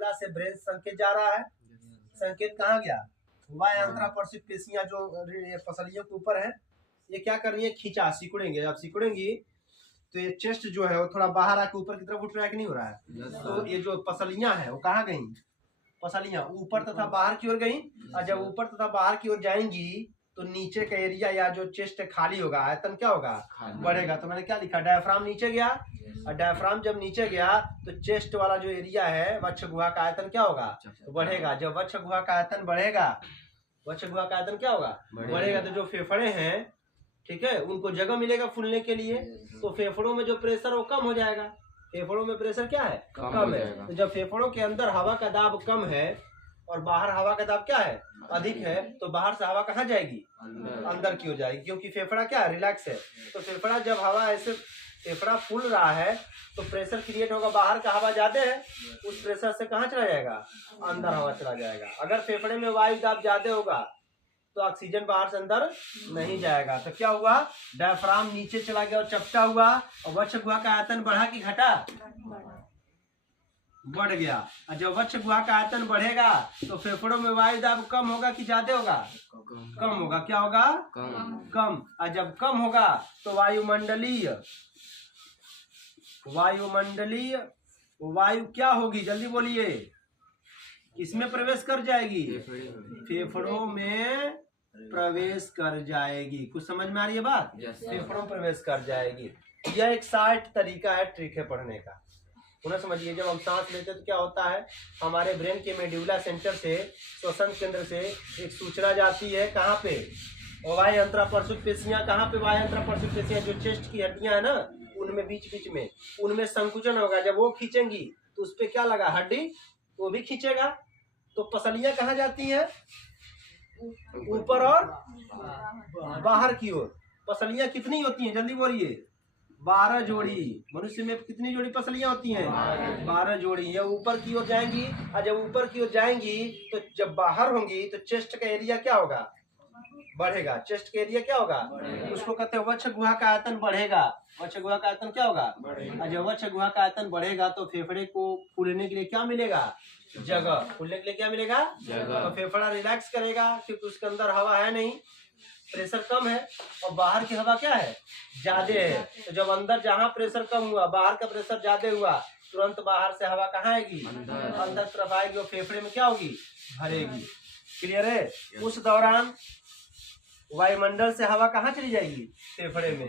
Medulla से brain संकेत जा रहा है। संकेत कहाँ गया? वाय अंतरा परसित पेशियां जो पसलियों के ऊपर है, ये क्या कर रही है? खींचा, सिकुड़ेंगे। जब सिकुड़ेंगी तो ये चेस्ट जो है वो थोड़ा बाहर आके ऊपर की तरफ उठ रहा है कि नहीं हो रहा है? तो ये जो पसलियां है वो कहाँ गई? पसलियां ऊपर तथा बाहर की ओर गई। और जब ऊपर तथा बाहर की ओर जाएंगी तो नीचे का एरिया या जो चेस्ट खाली होगा, आयतन क्या होगा? बढ़ेगा। तो मैंने क्या लिखा? डायफ्राम नीचे गया, और डायफ्राम जब नीचे गया तो चेस्ट वाला जो एरिया है वक्ष गुहा का आयतन क्या होगा? तो बढ़ेगा। जब वक्ष गुहा का आयतन बढ़ेगा, वक्ष गुहा का आयतन क्या होगा? बढ़ेगा। तो जो फेफड़े हैं, ठीक है, उनको जगह मिलेगा फूलने के लिए। तो फेफड़ों में जो प्रेशर वो कम हो जाएगा। फेफड़ों में प्रेशर क्या है? कम है। तो जब फेफड़ों के अंदर हवा का दाब कम है और बाहर हवा का दाब क्या है? अधिक है, तो बाहर से हवा कहाँ जाएगी? अंदर की ओर जाएगी, क्योंकि फेफड़ा क्या है? रिलैक्स है। तो फेफड़ा जब हवा ऐसे फेफड़ा फूल रहा है तो प्रेशर क्रिएट होगा। बाहर का हवा ज्यादा है, उस प्रेशर से कहाँ चला जाएगा? अंदर हवा चला जाएगा। अगर फेफड़े में वायु दाब ज्यादा होगा तो ऑक्सीजन बाहर से अंदर नहीं जाएगा। तो क्या हुआ? डायफ्राम नीचे चला गया और चपटा हुआ, और वक्ष गुहा का आयतन बढ़ा कि घटा? बढ़ गया। और जब वक्ष गुहा का आयतन बढ़ेगा तो फेफड़ों में वायु दाब कम होगा कि ज्यादा होगा? कम होगा। क्या होगा? कम। और जब कम होगा तो वायुमंडलीय वायु क्या होगी? जल्दी बोलिए। किसमें प्रवेश कर जाएगी? फेफड़ों में प्रवेश कर जाएगी। कुछ समझ में आ रही है बात? फेफड़ों में प्रवेश कर जाएगी। यह एक शार्ट तरीका है, ट्रिक है पढ़ने का। पुनः समझिए, जब हम सांस लेते तो क्या होता है? हमारे ब्रेन के मेडुला सेंटर से, श्वसन केंद्र से एक सूचना जाती है। कहाँ पे? वाय अंतरा परसुत पेशियां। कहाँ पे वाय अंतरा परसुत पेशियां? जो चेस्ट की हड्डियां है ना, उनमें बीच में उनमें संकुचन होगा। जब वो खींचेंगी तो उस पर क्या लगा? हड्डी, वो भी खींचेगा। तो पसलियां कहाँ जाती हैं? ऊपर और बाहर की ओर। पसलियां कितनी होती हैं? जल्दी बोलिए। 12 जोड़ी। मनुष्य में कितनी जोड़ी पसलियां होती हैं? 12 जोड़ी। ये ऊपर की ओर जाएंगी, और जब ऊपर की ओर जाएंगी तो जब बाहर होंगी तो चेस्ट का एरिया क्या होगा? बढ़ेगा। चेस्ट का एरिया क्या होगा? उसको कहते हैं वक्ष गुहा का आयतन बढ़ेगा। वक्ष गुहा का आयतन क्या होगा? और जब वक्ष गुहा का आयतन बढ़ेगा तो फेफड़े को फूलने के लिए क्या मिलेगा? जगह। फूलने के लिए क्या मिलेगा? जगह। तो फेफड़ा रिलैक्स करेगा क्योंकि उसके अंदर हवा है नहीं, प्रेशर कम है, और बाहर की हवा क्या है? ज्यादा है। तो जब अंदर जहाँ प्रेशर कम हुआ, बाहर का प्रेशर ज्यादा हुआ, तुरंत बाहर से हवा कहाँ आएगी? अंदर तरफ आएगी, और फेफड़े में क्या होगी? भरेगी। क्लियर है? उस दौरान वायुमंडल से हवा कहाँ चली जाएगी? फेफड़े में।